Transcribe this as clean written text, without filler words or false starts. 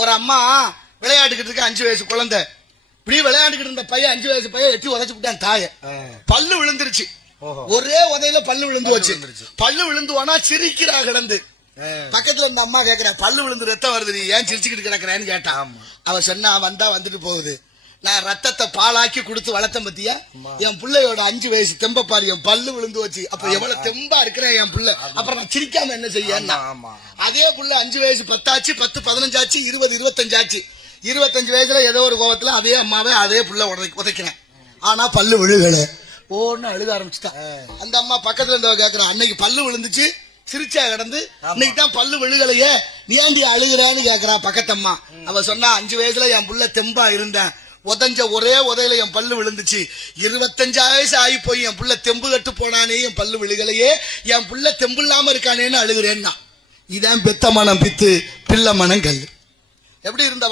ஒரு அம்மா விளையாட்டுக்கிட்டு இருக்க 5 வயசு குழந்தை, இப்படி விளையாண்டுக்கிட்டு இருந்த பையன் 5 வயசு பையன் எட்டி உதைச்சு விட்டான் தாய. பல்லு விழுந்துருச்சு, ஒரே உதையில பல்லு விழுந்து வச்சு. பல்லு விழுந்து போனா சிரிக்கிறா கிடந்து. பக்கத்துல இருந்த அம்மா கேக்குற, பல்லு விழுந்து ரத்தம் வருது, நீ ஏன் சிரிச்சுக்கிட்டு கிடக்குறேன்னு கேட்டான். அவ சொன்னா, வந்தா வந்துட்டு போகுது, நான் ரத்தத்தை பாலாக்கி கொடுத்து வளர்த்தேன் பத்தியா, என் பிள்ளையோட 5 வயசு தெம்பப்பாரு, என் பல்லு விழுந்து வச்சு, அப்ப எவ்வளவு தெம்பா இருக்கிறேன் என் பிள்ளை, அப்புறம் நான் சிரிக்காம என்ன செய்ய. அதே புள்ள 5 வயசு 10 ஆச்சு, 10 15 ஆச்சு, 20 25 ஆச்சு. 25 வயசுல ஏதோ ஒரு கோபத்துல அதே அம்மாவே அதே புள்ள உதைக்கிறேன், ஆனா பல்லு விழுகல. ஓன்னு அழுத ஆரம்பிச்சுட்டா. அந்த அம்மா பக்கத்துல இருந்தவ கேக்குறான், அன்னைக்கு பல்லு விழுந்துச்சு சிரிச்சா கிடந்து, இன்னைக்கு தான் பல்லு விழுகலையே, நீ ஏண்டி அழுகுறான்னு கேக்குறா பக்கத்தம்மா. அவ சொன்னா, 5 வயசுல என் புள்ள தெம்பா இருந்தேன், உதஞ்ச ஒரே உதையில என் பல்லு விழுந்துச்சு. 25 வயசு ஆகி போய் என் புள்ள தெம்பு கட்டு போனானே, என் பல்லு விழுகலையே, என் புள்ள தெம்பு இல்லாம இருக்கானேன்னு அழுகுறேன்னா. இதான் பெத்த மனம் பித்து, பிள்ளை மனம் கல். எப்படி இருந்த